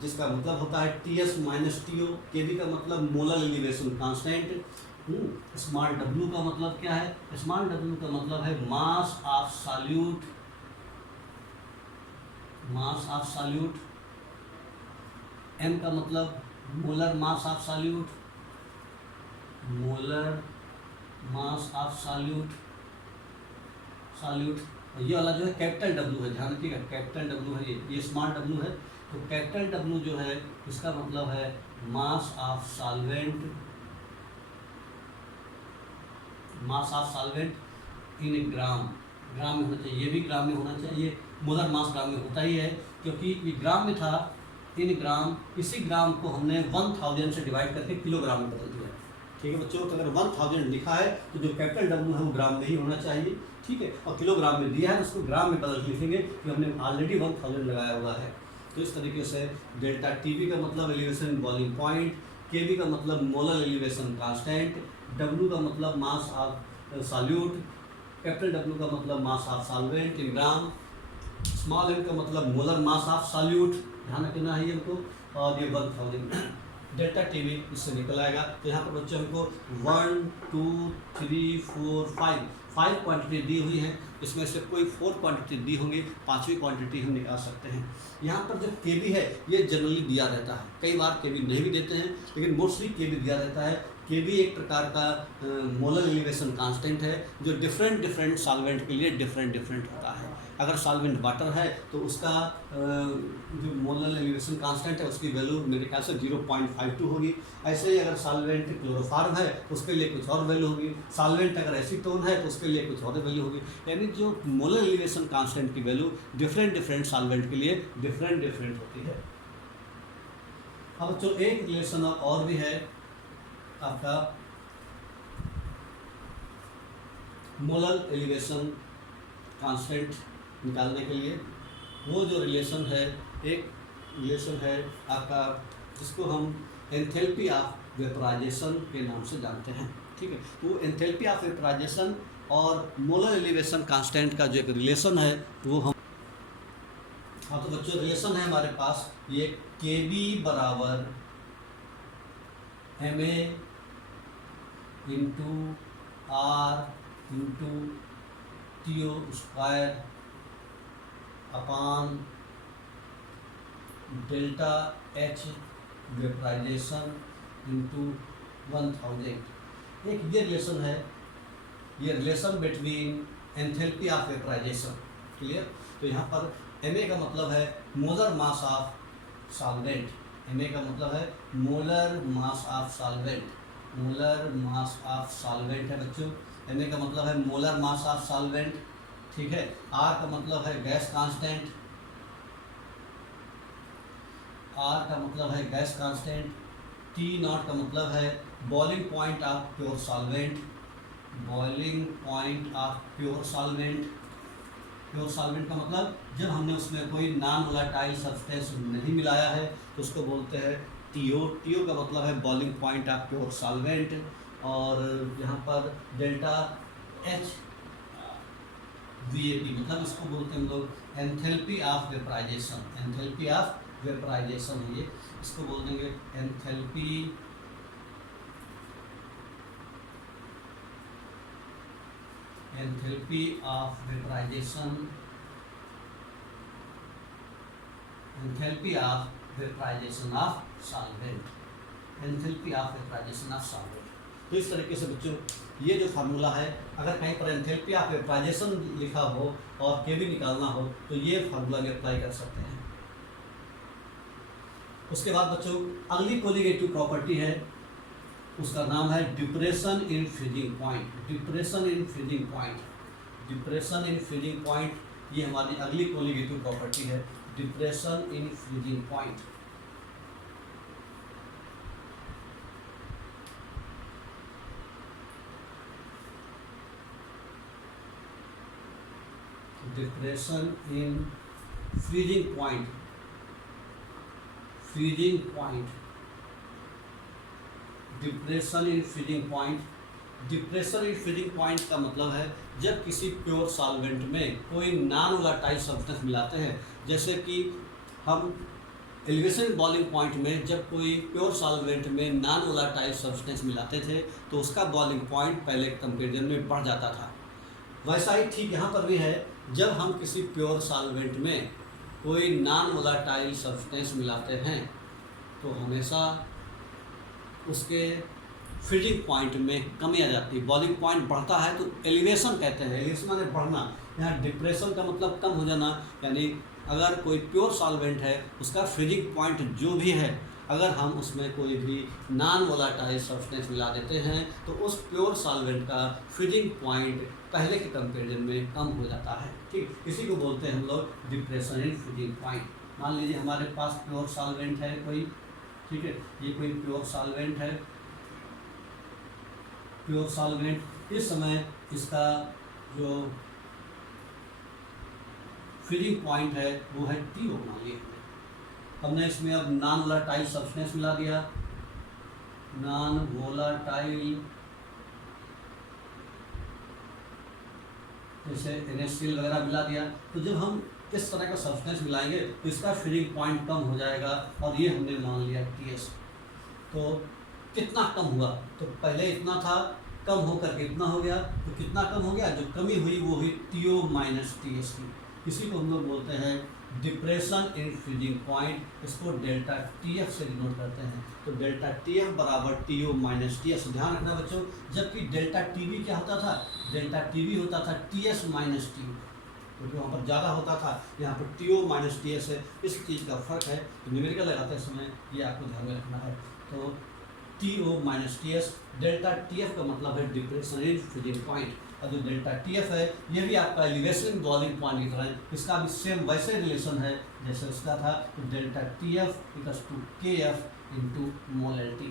जिसका मतलब होता है TS माइनस TO। केबी का मतलब molar elevation constant. Small w का मतलब क्या है, स्मॉल w का मतलब है mass of solute, mass of solute. m का मतलब molar mass of solute, molar mass of solute, solute. ये वाला जो है कैपिटल W है, ध्यान रखिएगा कैपिटल W है, ये स्मॉल w है। तो कैपिटल W जो है इसका मतलब है mass of solvent, mass of solvent in gram, gram में होना चाहिए, ये भी ग्राम में होना चाहिए। मोलर मास ग्राम में होता ही है क्योंकि ये ग्राम में था, इन ग्राम, इसी ग्राम को हमने 1000 से डिवाइड करके किलोग्राम में बदल दिया। ठीक है बच्चों, तो अगर 1000 लिखा है तो जो कैपिटल W है वो ग्राम में ही होना चाहिए। ठीक है, और किलोग्राम में दिया है उसको ग्राम में बदल लिखेंगे कि हमने ऑलरेडी 1000 लगाया हुआ है। तो इस तरीके से डेल्टा टीवी का मतलब एलिवेशन बॉइलिंग पॉइंट, केबी का मतलब मोलर एलिवेशन कांस्टेंट, W का मतलब mass of solute, capital W का मतलब मास of solvent in gram, small m का मतलब मोलर मास ऑफ सॉल्यूट, ध्यान रखना है हमको, और ये 1000 डेल्टा टी वी इससे निकल आएगा। तो यहाँ पर बच्चों हमको 1 2 3 4 5 क्वांटिटी दी हुई है, इसमें से कोई 4 क्वांटिटी दी होंगी, 5वीं क्वांटिटी हम निकाल सकते हैं। यहाँ पर जो के बी है ये जनरली दिया रहता है, कई बार के बी नहीं भी देते हैं, लेकिन मोस्टली के बी दिया रहता है। के बी एक प्रकार का मोलर एलिवेशन कांस्टेंट है जो डिफरेंट सॉल्वेंट के लिए डिफरेंट होता है। अगर सॉल्वेंट वाटर है तो उसका जो मोलर एलिवेशन कांस्टेंट है उसकी वैल्यू मेरे ख्याल से 0.52 होगी। ऐसे ही अगर सॉल्वेंट क्लोरोफॉर्म है तो उसके लिए कुछ और वैल्यू होगी, सॉल्वेंट अगर एसीटोन है तो उसके लिए कुछ और वैल्यू होगी। यानी जो मोलर एलिवेशन कांस्टेंट की वैल्यू डिफरेंट सॉल्वेंट के लिए डिफरेंट होती है। अब जो एक रिलेशन और भी है आपका मोलर एलिवेशन कांस्टेंट निकालने के लिए, वो जो रिलेशन है, एक रिलेशन है आपका जिसको हम एंथैल्पी ऑफ वेपराइजेशन के नाम से जानते हैं। ठीक है, तो एंथैल्पी ऑफ वेपराइजेशन और मोलर एलिवेशन कांस्टेंट का जो एक रिलेशन है वो हम, हाँ तो बच्चों रिलेशन है हमारे पास ये के बी बराबर M A into R into T O square upon delta H vaporisation into 1000। एक ये रिलेशन है, ये relation between enthalpy of vaporisation. Clear? तो यहाँ पर एम ए का मतलब है molar mass of solvent, M A का मतलब है molar mass of solvent, molar mass of solvent है बच्चों। एम ए का मतलब है मोलर मास ऑफ सॉल्वेंट, ठीक है। आर का मतलब है गैस कांस्टेंट, आर का मतलब है गैस कांस्टेंट। टी नॉट का मतलब है boiling point of pure solvent, boiling point of pure solvent. Pure solvent का मतलब जब हमने उसमें कोई नॉन वोलेटाइल सब्सटेंस नहीं मिलाया है तो उसको बोलते हैं टीओ। टीओ का मतलब है boiling point of pure solvent. और यहाँ पर डेल्टा एच वी मतलब इसको बोलते हैं हम लोग enthalpy of vaporisation, enthalpy of vaporisation है ये, इसको बोल देंगे enthalpy of vaporisation, enthalpy of vaporisation of solvent, enthalpy of vaporisation of solvent. तो इस तरीके से बच्चों ये जो फार्मूला है, अगर कहीं पर एंथैल्पी ऑफ वेपराइजेशन लिखा हो और के भी निकालना हो तो ये फार्मूला भी अप्लाई कर सकते हैं। उसके बाद बच्चों अगली कोलिगेटिव प्रॉपर्टी है, उसका नाम है depression in freezing point, depression in freezing point, depression in freezing point ये हमारी अगली कोलिगेटिव प्रॉपर्टी है, depression in freezing point. Depression in freezing point, freezing point, depression in freezing point. Depression in freezing point का मतलब है जब किसी pure solvent में कोई नॉन वोलेटाइल सब्सटेंस मिलाते हैं, जैसे कि हम एलिवेशन बॉइलिंग पॉइंट में जब कोई प्योर सॉल्वेंट में नॉन वोलेटाइल सब्सटेंस मिलाते थे तो उसका बॉइलिंग पॉइंट पहले कंपेरिजन में बढ़ जाता था। वैसा ही ठीक यहाँ पर भी है, जब हम किसी प्योर सॉल्वेंट में कोई नॉन वोलेटाइल सब्सटेंस मिलाते हैं तो हमेशा उसके फ्रीजिंग पॉइंट में कमी आ जाती है, बॉइलिंग पॉइंट बढ़ता है तो एलिवेशन कहते हैं, एलिवेशन माने बढ़ना। यहाँ डिप्रेशन का मतलब कम हो जाना, यानी अगर कोई प्योर सॉल्वेंट है उसका फ्रीजिंग पॉइंट जो भी है, अगर हम उसमें कोई भी नॉन वोलेटाइल सब्सटेंस मिला देते हैं तो उस प्योर सॉल्वेंट का फ्रीजिंग पॉइंट पहले के कंपेरिजन में कम हो जाता है। ठीक, इसी को बोलते हैं हम लोग डिप्रेशन इन फ्रीजिंग पॉइंट। मान लीजिए हमारे पास प्योर सॉल्वेंट है कोई, ठीक है, ये कोई प्योर सॉल्वेंट है, प्योर सॉल्वेंट, इस समय इसका जो फ्रीजिंग पॉइंट है वो है टी ओ। मान लीजिए हमने इसमें अब नॉन वोलेटाइल सब्सटेंस मिला दिया, नॉन वोलेटाइल जैसे NaCl वगैरह मिला दिया, तो जब हम इस तरह का सब्सटेंस मिलाएंगे तो इसका फ्रीजिंग पॉइंट कम हो जाएगा और ये हमने मान लिया TS। तो कितना कम हुआ, तो पहले इतना था, कम होकर के इतना हो गया, तो कितना कम हो गया, जो कमी हुई वो हुई TO माइनस TS की। इसी को हम लोग बोलते हैं डिप्रेशन इन फ्रीजिंग पॉइंट, इसको डेल्टा TF से डिनोट करते हैं। तो डेल्टा TF बराबर TO माइनस TS। ध्यान रखना बच्चों, जबकि डेल्टा TB क्या होता था, डेल्टा TB होता था TS माइनस TU, क्योंकि वहाँ पर ज़्यादा होता था, यहाँ पर TO माइनस TS है, इस चीज़ का फर्क है। तो न्यूमेरिकल लगाते समय ये आपको ध्यान में रखना है। तो TO minus TS, delta TF का मतलब है डिप्रेशन इन फ्रीजिंग पॉइंट, और जो डेल्टा TF है ये भी आपका एलिवेशन बॉइलिंग पॉइंट की तरह है, इसका भी सेम वैसे रिलेशन है जैसे उसका था। तो delta TF equals to KF into molality.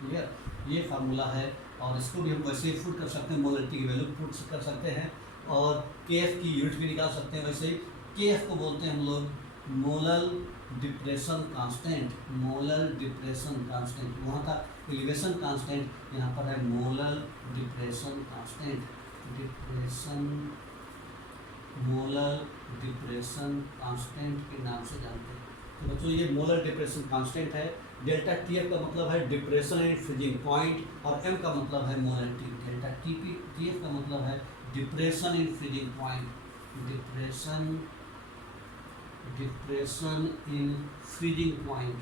Clear, ये फार्मूला है, और इसको भी हम वैसे ही पुट कर सकते हैं, मोलैलिटी की वैल्यू पुट कर सकते हैं, और KF की यूनिट भी निकाल सकते हैं। वैसे ही KF को बोलते हैं हम लोग molal depression constant, molal depression constant, वहाँ था एलिवेशन कांस्टेंट, यहाँ पर है molal depression constant, depression molal depression constant के नाम से जानते हैं। तो बच्चों ये मोलल डिप्रेशन कांस्टेंट है। डेल्टा TF का मतलब है डिप्रेशन इन फ्रीजिंग पॉइंट, और M का मतलब है मोलैलिटी। डेल्टा TF का मतलब है depression in freezing point, depression in freezing point,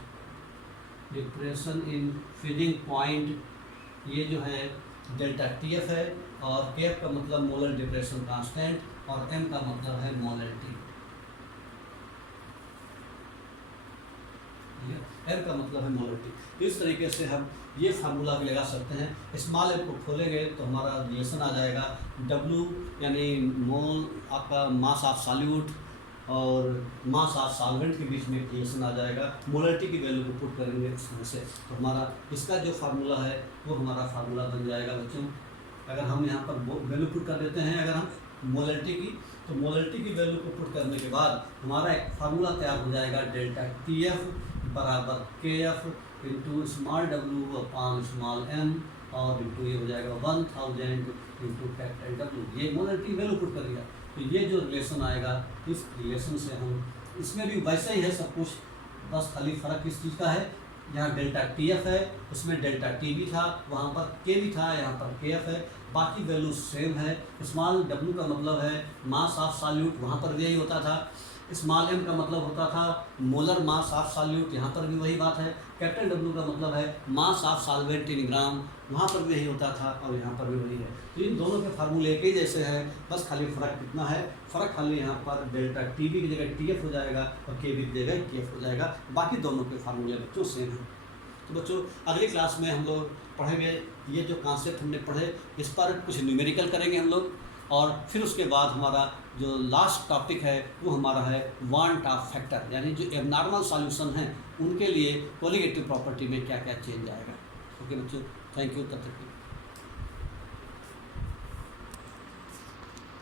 depression in freezing point, ये जो है डेल्टा TF है, और KF का मतलब मोलर डिप्रेशन कांस्टेंट, और M का मतलब है मोलैलिटी। M का मतलब है मोलैलिटी। इस तरीके से हम ये फार्मूला भी लगा सकते हैं। स्मॉल m को खोलेंगे तो हमारा रिलेशन आ जाएगा W यानी मोल आपका मास ऑफ सॉल्यूट और मास ऑफ सॉल्वेंट के बीच में एक रिलेशन आ जाएगा। मोलैलिटी की वैल्यू को पुट करेंगे इसमें से, तो हमारा इसका जो फार्मूला है वो हमारा फार्मूला बन जाएगा बच्चों। अगर हम यहाँ पर वैल्यू पुट कर देते हैं अगर हम मोलैलिटी की, तो मोलैलिटी की वैल्यू को पुट करने के बाद हमारा एक फार्मूला तैयार हो जाएगा, डेल्टा TF बराबर KF into small w upon small m, और इंटू ये हो जाएगा 1000 इंटू कैपिटल W। ये मोलैलिटी वैल्यू पुट कर दिया, तो ये जो रिलेशन आएगा, इस रिलेशन से हम, इसमें भी वैसे ही है सब कुछ, बस खाली फ़र्क किस चीज़ का है, यहाँ डेल्टा TF है, उसमें डेल्टा TB था, वहाँ पर K भी था, यहाँ पर KF है, बाकी वैल्यू सेम है। स्मॉल w का मतलब है मास ऑफ सॉल्यूट, वहाँ पर भी यही होता था। स्मॉल m का मतलब होता था मोलर मास ऑफ सॉल्यूट, यहाँ पर भी वही बात है। कैपिटल W का मतलब है मास ऑफ सॉल्वेंट इन ग्राम, वहाँ पर भी यही होता था, और यहाँ पर भी वही है। तो इन दोनों के फार्मूले एक ही जैसे हैं, बस खाली फ़र्क कितना है, फ़र्क खाली यहाँ पर डेल्टा TB की जगह TF हो जाएगा और KB की जगह KF हो जाएगा, बाकी दोनों के फार्मूले बच्चों सेम हैं। तो बच्चों अगली क्लास में हम लोग पढ़ेंगे ये जो कॉन्सेप्ट हमने पढ़े, इस पर कुछ न्यूमेरिकल करेंगे हम लोग, और फिर उसके बाद हमारा जो लास्ट टॉपिक है वो हमारा है वांट ऑफ फैक्टर, यानी जो एबनॉर्मल सॉल्यूशन हैं उनके लिए कोलिगेटिव प्रॉपर्टी में क्या क्या चेंज आएगा। ओके बच्चों, थैंक यू, तब तक।